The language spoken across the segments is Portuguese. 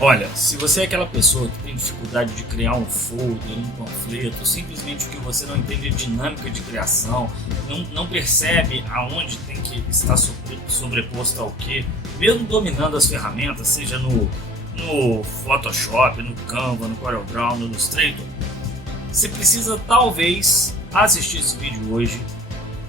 Olha, se você é aquela pessoa que tem dificuldade de criar um folder, um panfleto, simplesmente porque você não entende a dinâmica de criação, não percebe aonde tem que estar sobreposto ao que, mesmo dominando as ferramentas, seja no Photoshop, no Canva, no CorelDRAW, no Illustrator, você precisa talvez assistir esse vídeo hoje,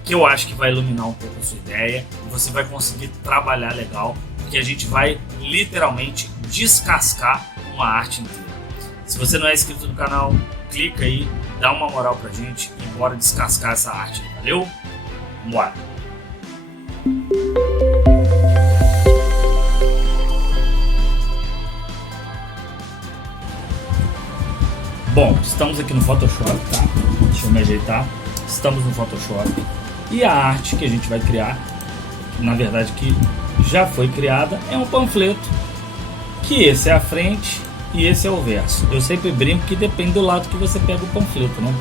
que eu acho que vai iluminar um pouco a sua ideia e você vai conseguir trabalhar legal, porque a gente vai literalmente descascar uma arte inteira. Se você não é inscrito no canal, clica aí, dá uma moral pra gente e bora descascar essa arte. Valeu? Vambora! Bom, estamos aqui no Photoshop, tá? Deixa eu me ajeitar. Estamos no Photoshop e a arte que a gente vai criar, na verdade que já foi criada, é um panfleto, que esse é a frente e esse é o verso. Eu sempre brinco que depende do lado que você pega o panfleto, né?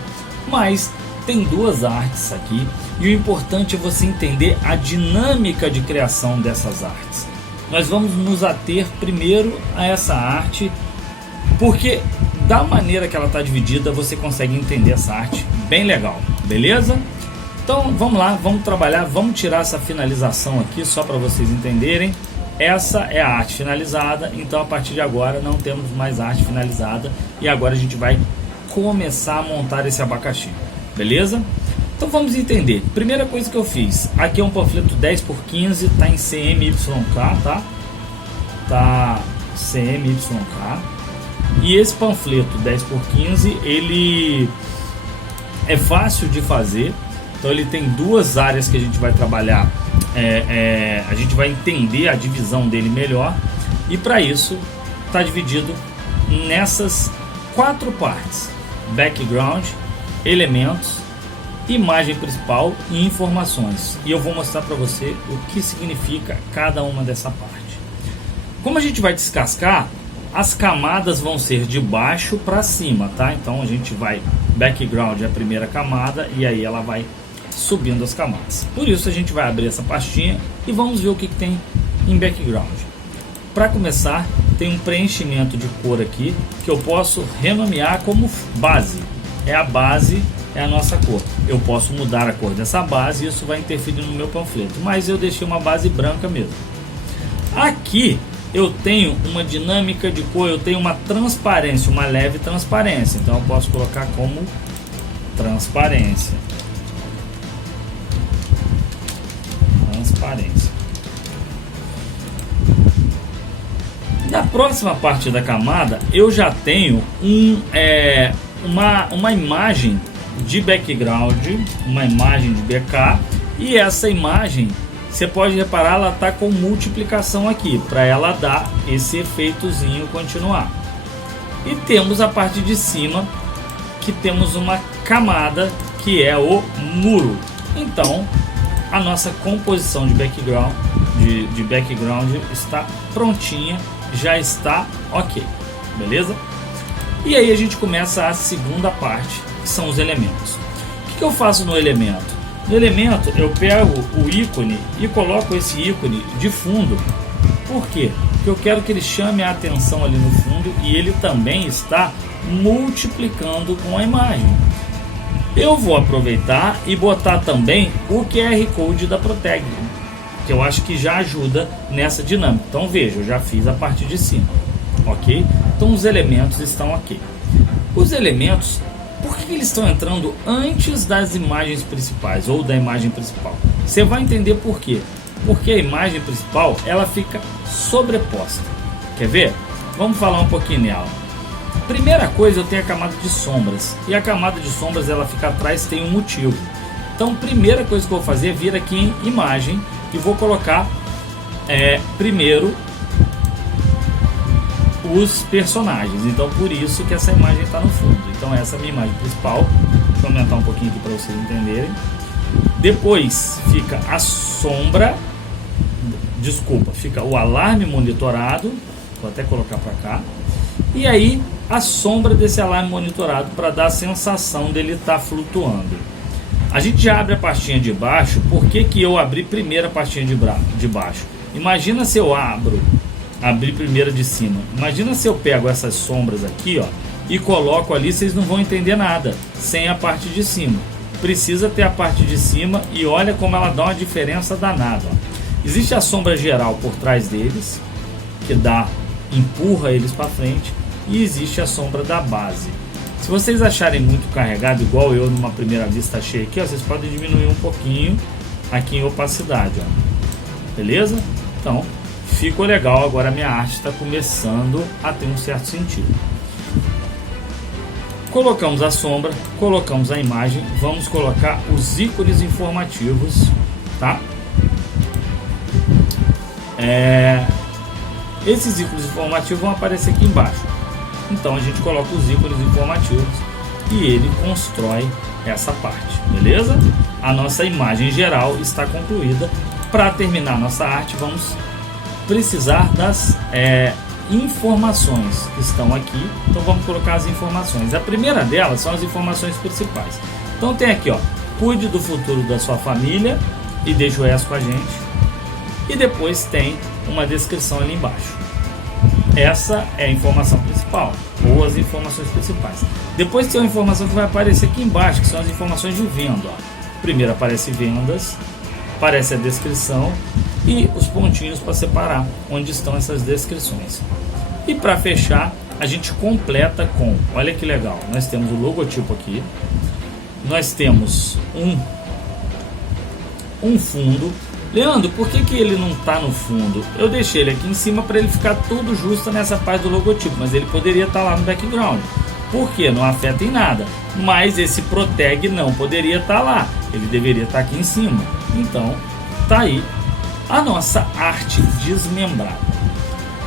Mas tem duas artes aqui e o importante é você entender a dinâmica de criação dessas artes. Nós vamos nos ater primeiro a essa arte, porque da maneira que ela está dividida você consegue entender essa arte bem legal, beleza? Então vamos lá, vamos trabalhar, vamos tirar essa finalização aqui só para vocês entenderem. Essa é a arte finalizada, então a partir de agora não temos mais arte finalizada e agora a gente vai começar a montar esse abacaxi, beleza? Então vamos entender. Primeira coisa que eu fiz, aqui é um panfleto 10x15, tá em CMYK, tá? Tá CMYK. E esse panfleto 10x15, ele é fácil de fazer. Então ele tem duas áreas que a gente vai trabalhar, a gente vai entender a divisão dele melhor. E para isso está dividido nessas quatro partes: background, elementos, imagem principal e informações. E eu vou mostrar para você o que significa cada uma dessa parte. Como a gente vai descascar, as camadas vão ser de baixo para cima, tá? Então a gente vai, background é a primeira camada e aí ela vai subindo as camadas. Por isso a gente vai abrir essa pastinha e vamos ver o que tem em background. Para começar, tem um preenchimento de cor aqui que eu posso renomear como base. É a base, é a nossa cor. Eu posso mudar a cor dessa base e isso vai interferir no meu panfleto, mas eu deixei uma base branca mesmo. Aqui eu tenho uma dinâmica de cor, eu tenho uma transparência, uma leve transparência, então eu posso colocar como transparência. Na próxima parte da camada eu já tenho uma imagem de background, uma imagem de BK, e essa imagem você pode reparar, ela está com multiplicação aqui para ela dar esse efeitozinho continuar. E temos a parte de cima que temos uma camada que é o muro. Então a nossa composição de background, está prontinha, já está ok, beleza? E aí a gente começa a segunda parte, que são os elementos. O que eu faço no elemento? No elemento eu pego o ícone e coloco esse ícone de fundo. Por quê? Porque eu quero que ele chame a atenção ali no fundo e ele também está multiplicando com a imagem. Eu vou aproveitar e botar também o QR Code da Proteg, que eu acho que já ajuda nessa dinâmica. Então veja, eu já fiz a parte de cima, ok? Então os elementos estão aqui. Os elementos, por que eles estão entrando antes das imagens principais ou da imagem principal? Você vai entender por quê. Porque a imagem principal ela fica sobreposta. Quer ver? Vamos falar um pouquinho nela. Primeira coisa, eu tenho a camada de sombras, e a camada de sombras ela fica atrás, tem um motivo. Então primeira coisa que eu vou fazer é vir aqui em imagem e vou colocar primeiro os personagens. Então por isso que essa imagem está no fundo. Então essa é a minha imagem principal. Deixa eu aumentar um pouquinho aqui para vocês entenderem. Depois fica a sombra, fica o alarme monitorado. Vou até colocar para cá. E aí a sombra desse alarme monitorado para dar a sensação dele estar flutuando. A gente já abre a pastinha de baixo. Por que que eu abri primeiro a pastinha de baixo? Imagina se eu abro abrir primeiro de cima. Imagina se eu pego essas sombras aqui, ó, e coloco ali, vocês não vão entender nada sem a parte de cima. Precisa ter a parte de cima e olha como ela dá uma diferença danada, ó. Existe a sombra geral por trás deles, que empurra eles para frente, e existe a sombra da base. Se vocês acharem muito carregado, igual eu numa primeira vista achei aqui, ó, vocês podem diminuir um pouquinho aqui em opacidade, ó. Beleza? Então ficou legal. Agora a minha arte está começando a ter um certo sentido. Colocamos a sombra, colocamos a imagem, vamos colocar os ícones informativos, tá? Esses ícones informativos vão aparecer aqui embaixo. Então a gente coloca os ícones informativos e ele constrói essa parte, beleza? A nossa imagem geral está concluída. Para terminar a nossa arte, vamos precisar das informações que estão aqui. Então vamos colocar as informações. A primeira delas são as informações principais. Então tem aqui, ó, cuide do futuro da sua família e deixa o resto com a gente. E depois tem uma descrição ali embaixo. Essa é a informação principal, ou as informações principais. Depois tem uma informação que vai aparecer aqui embaixo, que são as informações de venda, ó. Primeiro aparece vendas, aparece a descrição e os pontinhos para separar onde estão essas descrições. E para fechar, a gente completa com, olha que legal, nós temos o logotipo aqui, nós temos um fundo. Leandro, por que ele não está no fundo? Eu deixei ele aqui em cima para ele ficar tudo justo nessa parte do logotipo, mas ele poderia estar lá no background. Por quê? Não afeta em nada. Mas esse Proteg não poderia estar lá, ele deveria estar aqui em cima. Então, tá aí a nossa arte desmembrada.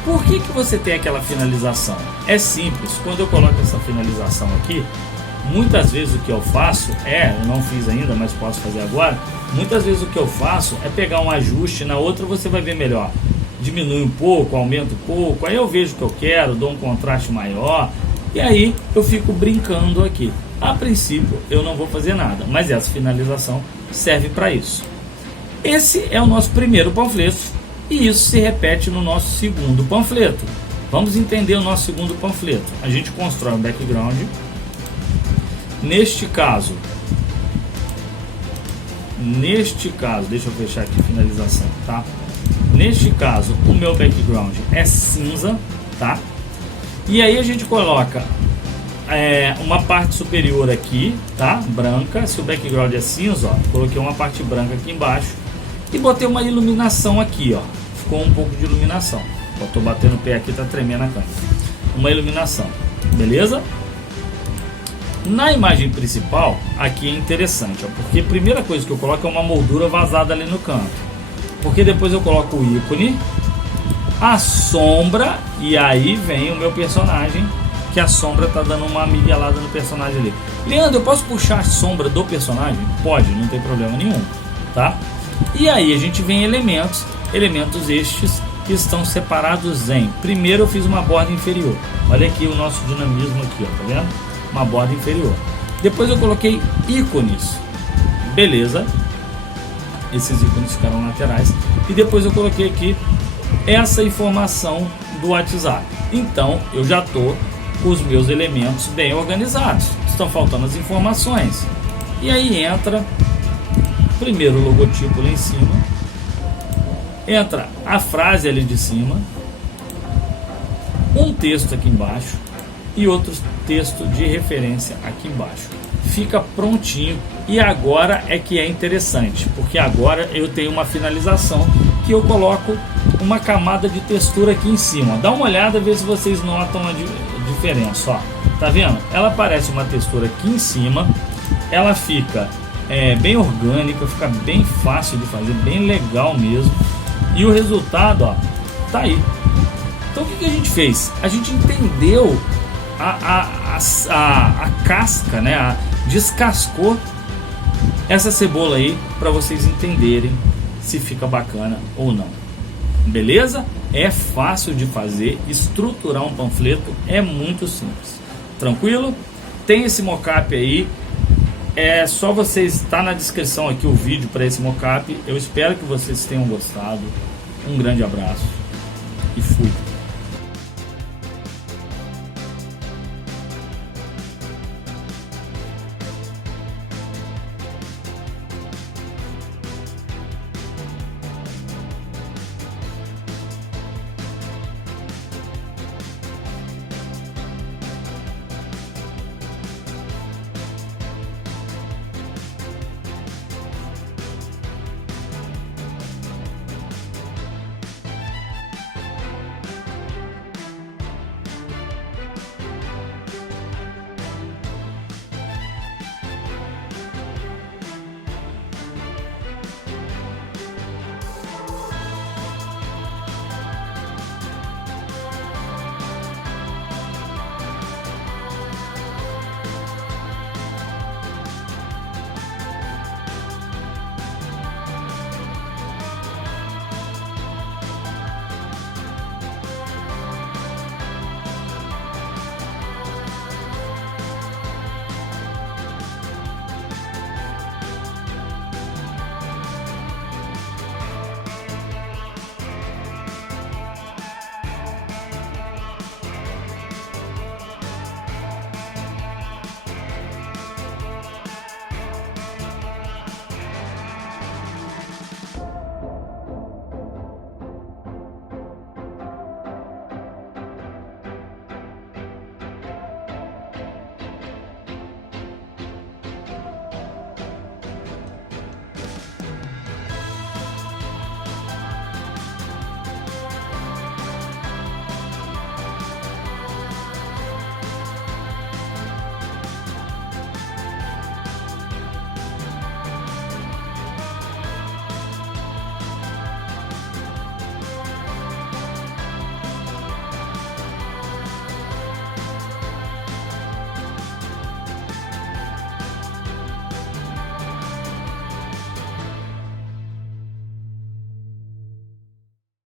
Por que você tem aquela finalização? É simples, quando eu coloco essa finalização aqui, muitas vezes o que eu faço eu não fiz ainda, mas posso fazer agora. Muitas vezes o que eu faço é pegar um ajuste, na outra você vai ver melhor. Diminui um pouco, aumenta um pouco, aí eu vejo o que eu quero, dou um contraste maior, e aí eu fico brincando aqui. A princípio eu não vou fazer nada, mas essa finalização serve para isso. Esse é o nosso primeiro panfleto, e isso se repete no nosso segundo panfleto. Vamos entender o nosso segundo panfleto. A gente constrói um background. Neste caso, deixa eu fechar aqui a finalização, tá? Neste caso, o meu background é cinza, tá? E aí a gente coloca uma parte superior aqui, tá? Branca. Se o background é cinza, ó, coloquei uma parte branca aqui embaixo e botei uma iluminação aqui, ó. Ficou um pouco de iluminação. Eu tô batendo o pé aqui, tá tremendo a câmera. Uma iluminação, beleza? Na imagem principal, aqui é interessante, ó, porque a primeira coisa que eu coloco é uma moldura vazada ali no canto. Porque depois eu coloco o ícone, a sombra, e aí vem o meu personagem, que a sombra tá dando uma miguelada no personagem ali. Leandro, eu posso puxar a sombra do personagem? Pode, não tem problema nenhum, tá? E aí a gente vem elementos estes que estão separados em... Primeiro eu fiz uma borda inferior. Olha aqui o nosso dinamismo aqui, ó, tá vendo? Uma borda inferior. Depois eu coloquei ícones, beleza, esses ícones ficaram laterais, e depois eu coloquei aqui essa informação do WhatsApp. Então eu já tô com os meus elementos bem organizados, estão faltando as informações, e aí entra primeiro o logotipo lá em cima, entra a frase ali de cima, um texto aqui embaixo e outro texto de referência aqui embaixo. Fica prontinho. E agora é que é interessante, porque agora eu tenho uma finalização que eu coloco uma camada de textura aqui em cima. Dá uma olhada, ver se vocês notam a diferença, ó. Tá vendo? Ela parece uma textura aqui em cima, ela fica bem orgânica, fica bem fácil de fazer, bem legal mesmo. E o resultado, ó, tá aí. Então o que a gente fez? A gente entendeu a casca, né? Descascou essa cebola aí para vocês entenderem se fica bacana ou não. Beleza? É fácil de fazer, estruturar um panfleto é muito simples. Tranquilo? Tem esse mockup aí. É só vocês, tá na descrição aqui o vídeo para esse mockup. Eu espero que vocês tenham gostado. Um grande abraço e e fui.